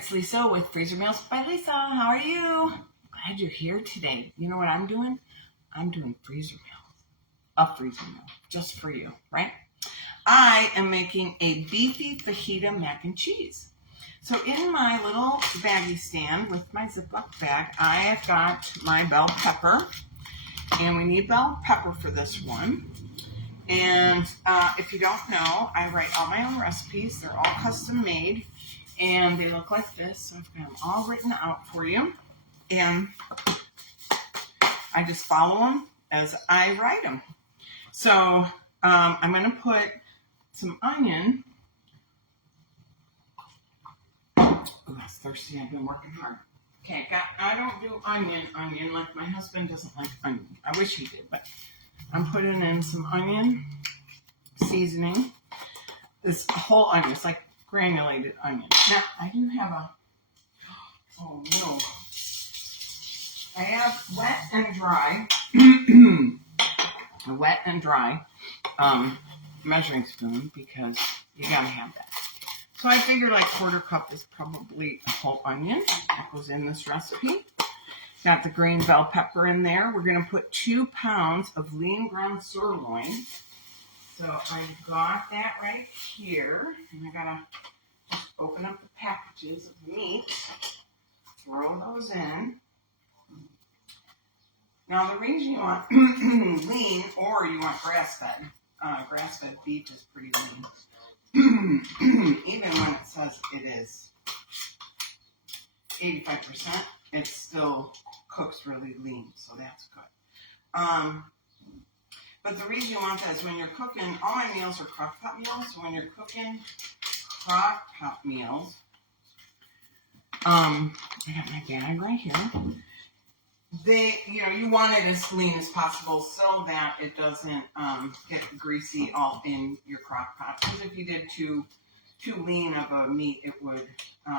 it's Lisa with Freezer Meals by Lisa. How are you? Glad you're here today. You know what I'm doing? I'm doing freezer meals. A freezer meal just for you, right? I am making a beefy fajita mac and cheese. So in my little baggie stand with my Ziploc bag, I have got my bell pepper. And we need bell pepper for this one. And if you don't know, I write all my own recipes. They're all custom made. And they look like this. So I've got them all written out for you. And I just follow them as I write them. So I'm going to put some onion. Oh, that's thirsty. I've been working hard. Okay, I don't do onion like my husband doesn't like onion. I wish he did, but I'm putting in some onion seasoning. This whole onion, it's like granulated onion. Now, I do have oh no. I have wet and dry, a wet and dry measuring spoon because you gotta have that. So I figure like 1/4 cup is probably a whole onion that goes in this recipe. Got the green bell pepper in there. We're gonna put 2 pounds of lean ground sirloin. So I got that right here, and I gotta just open up the packages of meat, throw those in. Now the reason you want lean or you want grass-fed beef is pretty lean. Even when it says it is 85%, it still cooks really lean, so that's good. But the reason you want that is when you're cooking, all my meals are crock-pot meals. So when you're cooking crock-pot meals, I got my bag right here. You want it as lean as possible so that it doesn't get greasy all in your crock pot. Because if you did too lean of a meat, it would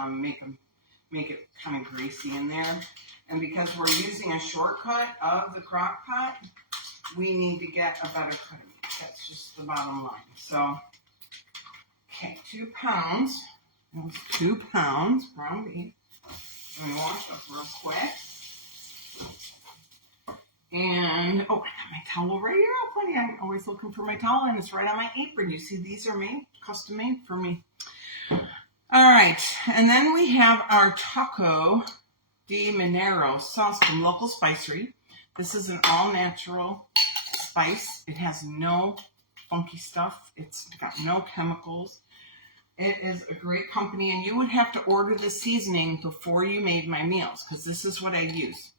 make it kind of greasy in there. And because we're using a shortcut of the crock pot, we need to get a better cut of meat. That's just the bottom line. So, okay, 2 pounds. That's 2 pounds ground beef. I'm going to wash up real quick. And, oh, I got my towel right here. How funny. I'm always looking for my towel, and it's right on my apron. You see, these are made, custom made for me. All right. And then we have our taco de Minero sauce from Local Spicery. This is an all-natural spice. It has no funky stuff. It's got no chemicals. It is a great company, and you would have to order the seasoning before you made my meals, because this is what I use.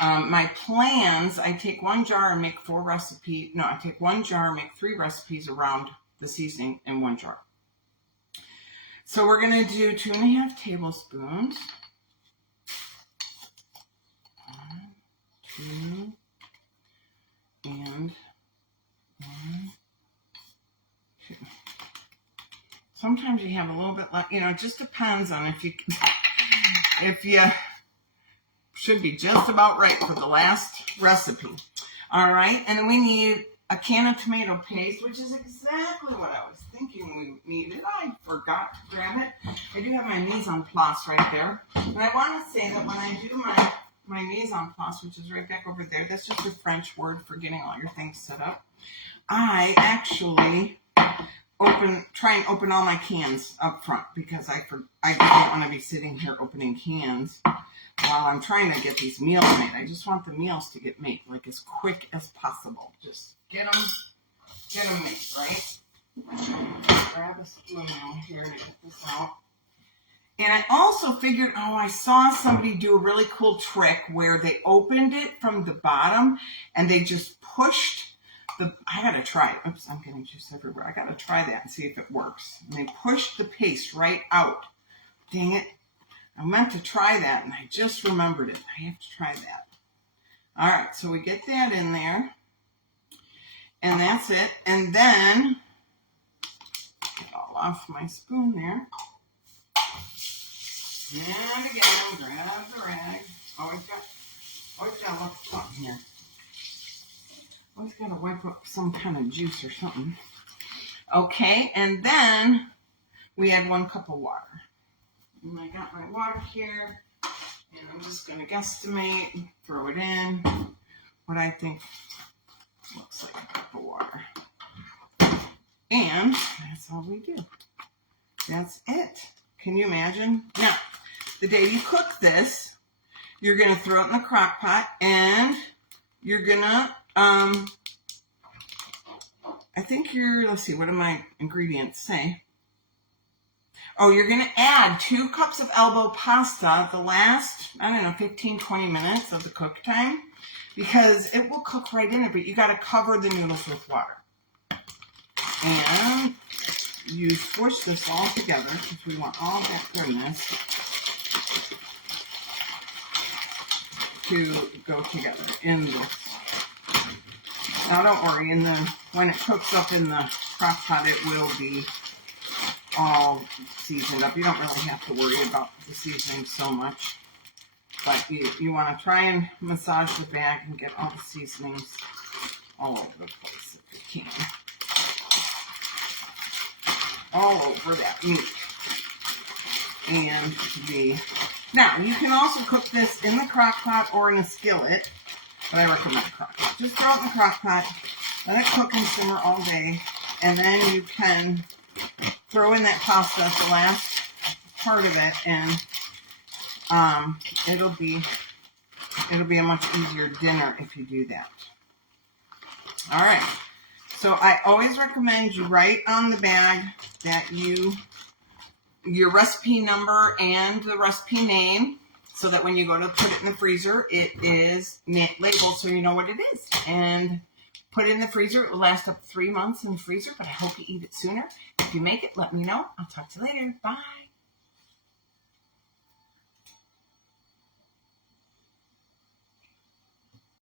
My plans, I take 1 jar and make 4 recipes. No, I take 1 jar and make 3 recipes around the seasoning in 1 jar. So we're going to do 2.5 tablespoons. 1, 2, and 1, 2. Sometimes you have a little bit less, it just depends on if you should be just about right for the last recipe. All right, and then we need a can of tomato paste, which is exactly what I was thinking we needed. I forgot to grab it. I do have my mise en place right there. And I want to say that when I do my mise en place, which is right back over there, that's just a French word for getting all your things set up. I actually try and open all my cans up front because I don't want to be sitting here opening cans while I'm trying to get these meals made. I just want the meals to get made like as quick as possible. Just get them made, right? Grab a spoon here to get this out. And I also figured, I saw somebody do a really cool trick where they opened it from the bottom and they just pushed I gotta try it. Oops, I'm getting juice everywhere. I gotta try that and see if it works. And they pushed the paste right out. Dang it. I meant to try that and I just remembered it. I have to try that. All right, so we get that in there. And that's it. And then, get all off my spoon there. And again, grab the rag. Always got lots of something here. Always got to wipe up some kind of juice or something. Okay, and then we add 1 cup of water. And I got my water here, and I'm just going to guesstimate, throw it in, what I think looks like a cup of water. And that's all we do. That's it. Can you imagine? Now, the day you cook this, you're going to throw it in the crock pot, and you're going to, I think let's see, what do my ingredients say? Oh, you're going to add 2 cups of elbow pasta the last, 15, 20 minutes of the cook time, because it will cook right in it, but you got to cover the noodles with water. And you squish this all together, because we want all that goodness to go together in this. Now don't worry, when it cooks up in the crock pot, it will be all seasoned up. You don't really have to worry about the seasoning so much. But you want to try and massage the bag and get all the seasonings all over the place if you can. All over that meat. Now, you can also cook this in the crock pot or in a skillet, but I recommend crock pot. Just throw it in the crock pot, let it cook and simmer all day, and then you can throw in that pasta, the last part of it, and it'll be a much easier dinner if you do that. All right. So I always recommend you write on the bag that your recipe number and the recipe name, so that when you go to put it in the freezer, it is labeled so you know what it is. And put it in the freezer. It will last up to 3 months in the freezer, but I hope you eat it sooner. If you make it, let me know. I'll talk to you later. Bye.